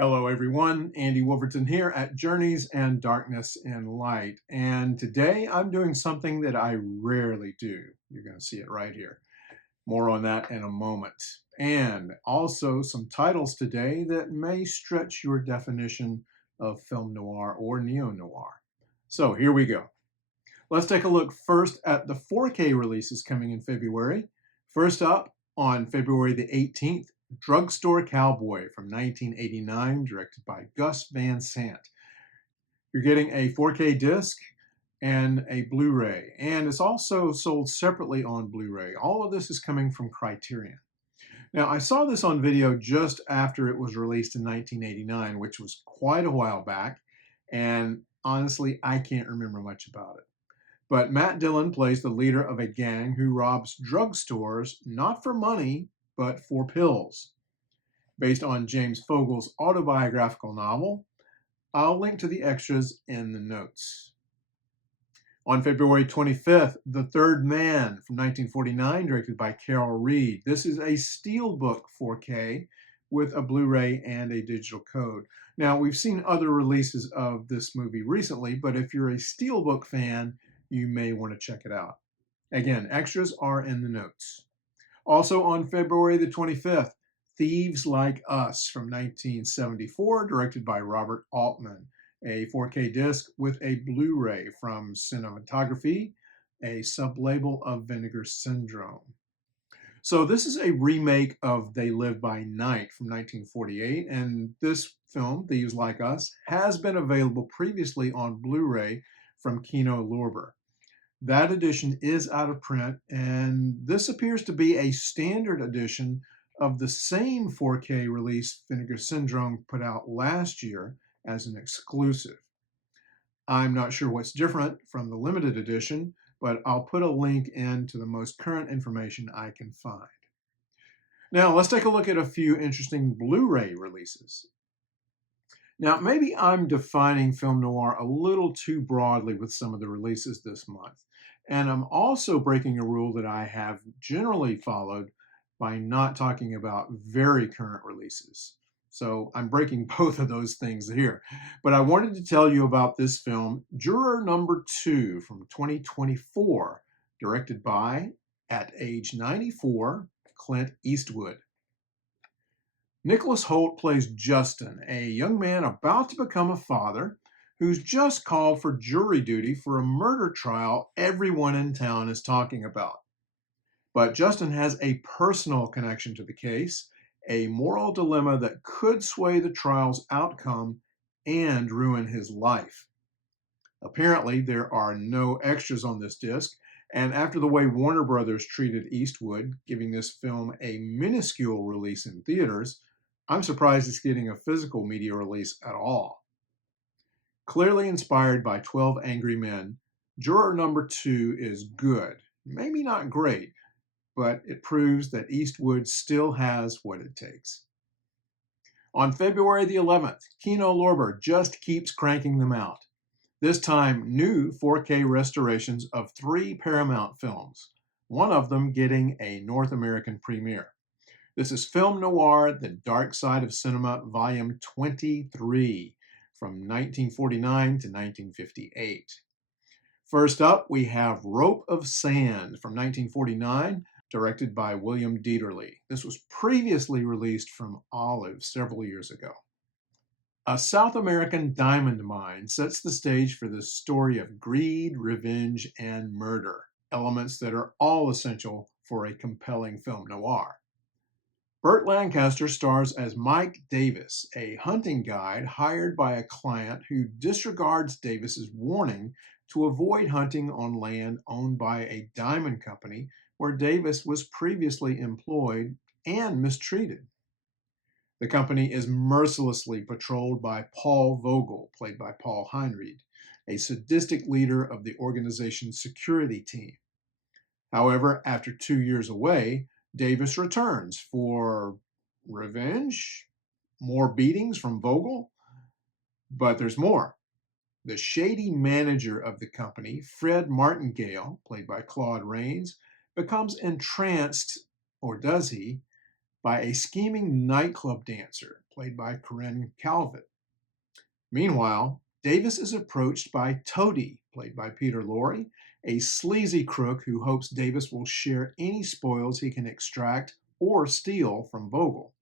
Hello, everyone. Andy Wolverton here at Journeys and Darkness and Light. And today I'm doing something that I rarely do. You're going to see it right here. More on that in a moment. And also some titles today that may stretch your definition of film noir or neo-noir. So here we go. Let's take a look first at the 4K releases coming in February. First up, on February the 18th, Drugstore Cowboy from 1989, directed by Gus Van Sant. You're getting a 4K disc and a Blu-ray, and it's also sold separately on Blu-ray. All of this is coming from Criterion. Now, I saw this on video just after it was released in 1989, which was quite a while back, and honestly, I can't remember much about it. But Matt Dillon plays the leader of a gang who robs drugstores not for money, but for pills. Based on James Fogle's autobiographical novel, I'll link to the extras in the notes. On February 25th, The Third Man from 1949, directed by Carol Reed. This is a Steelbook 4K with a Blu-ray and a digital code. Now, we've seen other releases of this movie recently, but if you're a Steelbook fan, you may want to check it out. Again, extras are in the notes. Also on February the 25th, Thieves Like Us from 1974, directed by Robert Altman. A 4K disc with a Blu-ray from Cinematography, a sub-label of Vinegar Syndrome. So this is a remake of They Live by Night from 1948, and this film, Thieves Like Us, has been available previously on Blu-ray from Kino Lorber. That edition is out of print, and this appears to be a standard edition of the same 4K release Vinegar Syndrome put out last year as an exclusive. I'm not sure what's different from the limited edition, but I'll put a link in to the most current information I can find. Now, let's take a look at a few interesting Blu-ray releases. Now, maybe I'm defining film noir a little too broadly with some of the releases this month. And I'm also breaking a rule that I have generally followed by not talking about very current releases. So I'm breaking both of those things here. But I wanted to tell you about this film, Juror number 2 from 2024, directed by, at age 94, Clint Eastwood. Nicholas Hoult plays Justin, a young man about to become a father who's just called for jury duty for a murder trial everyone in town is talking about. But Justin has a personal connection to the case, a moral dilemma that could sway the trial's outcome and ruin his life. Apparently, there are no extras on this disc, and after the way Warner Brothers treated Eastwood, giving this film a minuscule release in theaters, I'm surprised it's getting a physical media release at all. Clearly inspired by 12 Angry Men, Juror number 2 is good. Maybe not great, but it proves that Eastwood still has what it takes. On February the 11th, Kino Lorber just keeps cranking them out. This time, new 4K restorations of 3 Paramount films, one of them getting a North American premiere. This is Film Noir, The Dark Side of Cinema, Volume 23, from 1949 to 1958. First up, we have Rope of Sand from 1949, directed by William Dieterle. This was previously released from Olive several years ago. A South American diamond mine sets the stage for this story of greed, revenge, and murder, elements that are all essential for a compelling film noir. Burt Lancaster stars as Mike Davis, a hunting guide hired by a client who disregards Davis's warning to avoid hunting on land owned by a diamond company where Davis was previously employed and mistreated. The company is mercilessly patrolled by Paul Vogel, played by Paul Heinried, a sadistic leader of the organization's security team. However, after 2 years away, Davis returns for revenge, more beatings from Vogel, but there's more. The shady manager of the company, Fred Martingale, played by Claude Rains, becomes entranced, or does he, by a scheming nightclub dancer, played by Corinne Calvert. Meanwhile, Davis is approached by Toady, played by Peter Lorre, a sleazy crook who hopes Davis will share any spoils he can extract or steal from Vogel.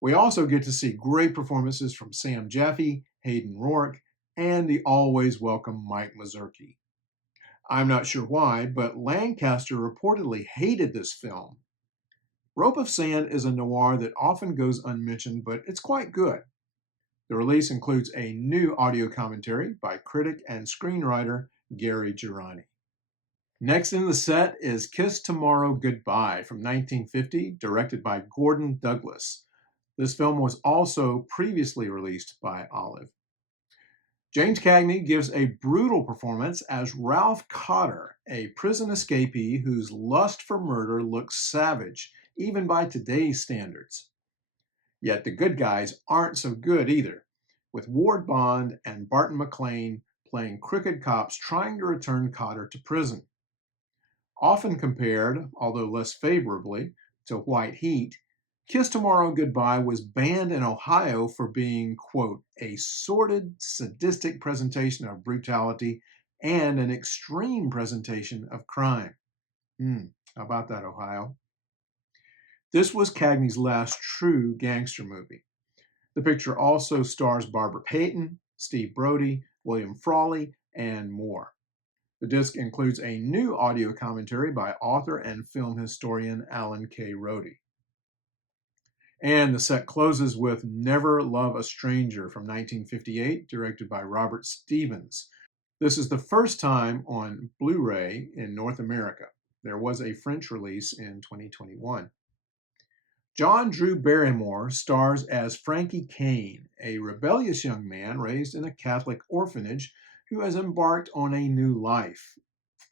We also get to see great performances from Sam Jaffe, Hayden Rourke, and the always welcome Mike Mazurki. I'm not sure why, but Lancaster reportedly hated this film. Rope of Sand is a noir that often goes unmentioned, but it's quite good. The release includes a new audio commentary by critic and screenwriter Gary Girani. Next in the set is Kiss Tomorrow Goodbye from 1950, directed by Gordon Douglas. This film was also previously released by Olive. James Cagney gives a brutal performance as Ralph Cotter, a prison escapee whose lust for murder looks savage, even by today's standards. Yet the good guys aren't so good either, with Ward Bond and Barton McLean playing crooked cops trying to return Cotter to prison. Often compared, although less favorably, to White Heat, Kiss Tomorrow Goodbye was banned in Ohio for being, quote, a sordid, sadistic presentation of brutality and an extreme presentation of crime. How about that, Ohio? This was Cagney's last true gangster movie. The picture also stars Barbara Payton, Steve Brody, William Frawley, and more. The disc includes a new audio commentary by author and film historian Alan K. Rohde. And the set closes with Never Love a Stranger from 1958, directed by Robert Stevens. This is the first time on Blu-ray in North America. There was a French release in 2021. John Drew Barrymore stars as Frankie Kane, a rebellious young man raised in a Catholic orphanage who has embarked on a new life,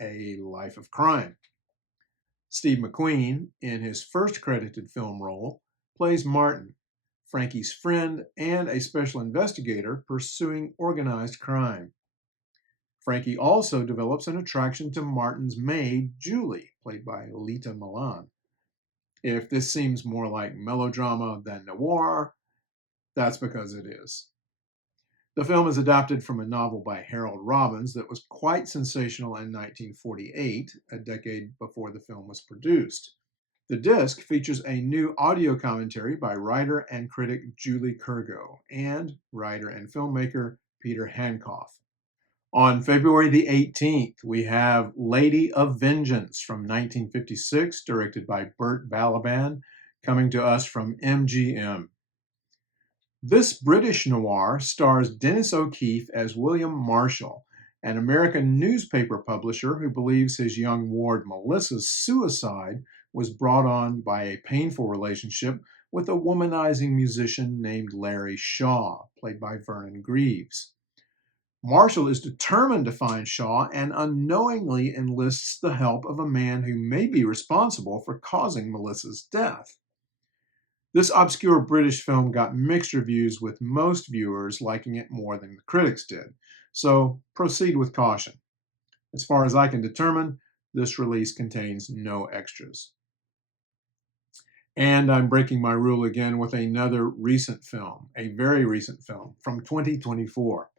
a life of crime. Steve McQueen, in his first credited film role, plays Martin, Frankie's friend and a special investigator pursuing organized crime. Frankie also develops an attraction to Martin's maid, Julie, played by Lita Milan. If this seems more like melodrama than noir, that's because it is. The film is adapted from a novel by Harold Robbins that was quite sensational in 1948, a decade before the film was produced. The disc features a new audio commentary by writer and critic Julie Kurgo and writer and filmmaker Peter Hancock. On February the 18th, we have Lady of Vengeance from 1956, directed by Burt Balaban, coming to us from MGM. This British noir stars Dennis O'Keefe as William Marshall, an American newspaper publisher who believes his young ward Melissa's suicide was brought on by a painful relationship with a womanizing musician named Larry Shaw, played by Vernon Greaves. Marshall is determined to find Shaw and unknowingly enlists the help of a man who may be responsible for causing Melissa's death. This obscure British film got mixed reviews, with most viewers liking it more than the critics did, so proceed with caution. As far as I can determine, this release contains no extras. And I'm breaking my rule again with another recent film, a very recent film from 2024.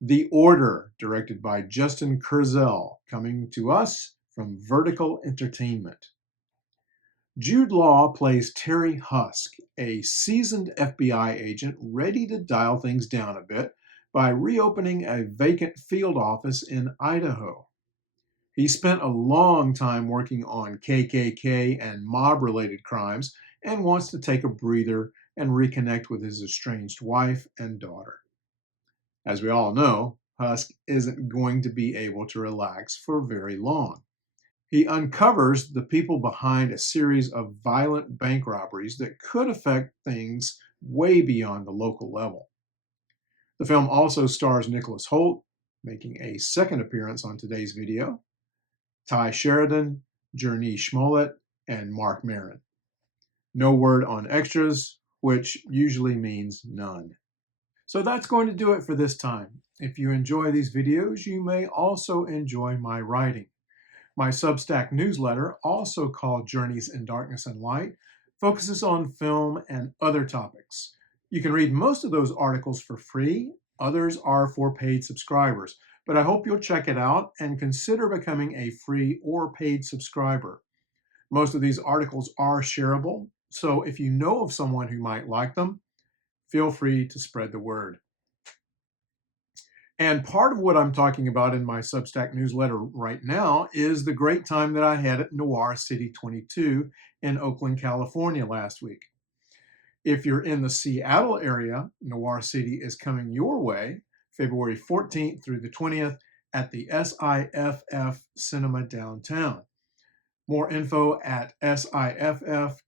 The Order, directed by Justin Kurzel, coming to us from Vertical Entertainment. Jude Law plays Terry Husk, a seasoned FBI agent ready to dial things down a bit by reopening a vacant field office in Idaho. He spent a long time working on KKK and mob-related crimes and wants to take a breather and reconnect with his estranged wife and daughter. As we all know, Husk isn't going to be able to relax for very long. He uncovers the people behind a series of violent bank robberies that could affect things way beyond the local level. The film also stars Nicholas Hoult, making a second appearance on today's video, Ty Sheridan, Journey Smollett, and Mark Maron. No word on extras, which usually means none. So that's going to do it for this time. If you enjoy these videos, you may also enjoy my writing. My Substack newsletter, also called Journeys in Darkness and Light, focuses on film and other topics. You can read most of those articles for free. Others are for paid subscribers, but I hope you'll check it out and consider becoming a free or paid subscriber. Most of these articles are shareable, so if you know of someone who might like them, feel free to spread the word. And part of what I'm talking about in my Substack newsletter right now is the great time that I had at Noir City 22 in Oakland, California last week. If you're in the Seattle area, Noir City is coming your way February 14th through the 20th at the SIFF Cinema downtown. More info at siff.net.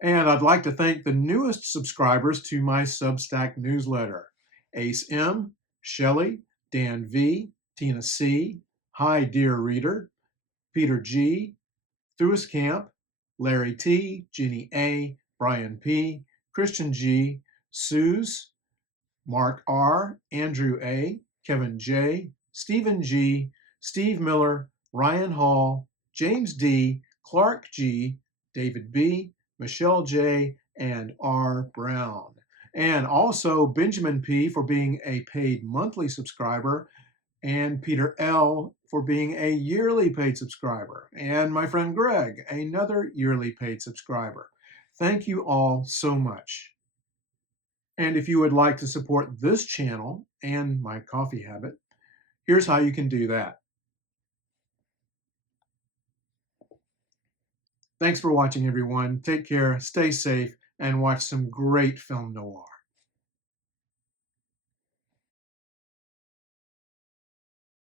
And I'd like to thank the newest subscribers to my Substack newsletter: Ace M, Shelley, Dan V, Tina C, Hi Dear Reader, Peter G, Thuis Camp, Larry T, Jenny A, Brian P, Christian G, Suze, Mark R, Andrew A, Kevin J, Stephen G, Steve Miller, Ryan Hall, James D, Clark G, David B, Michelle J, and R. Brown. And also Benjamin P for being a paid monthly subscriber, and Peter L for being a yearly paid subscriber, and my friend Greg, another yearly paid subscriber. Thank you all so much. And if you would like to support this channel and my coffee habit, here's how you can do that. Thanks for watching, everyone. Take care, stay safe, and watch some great film noir.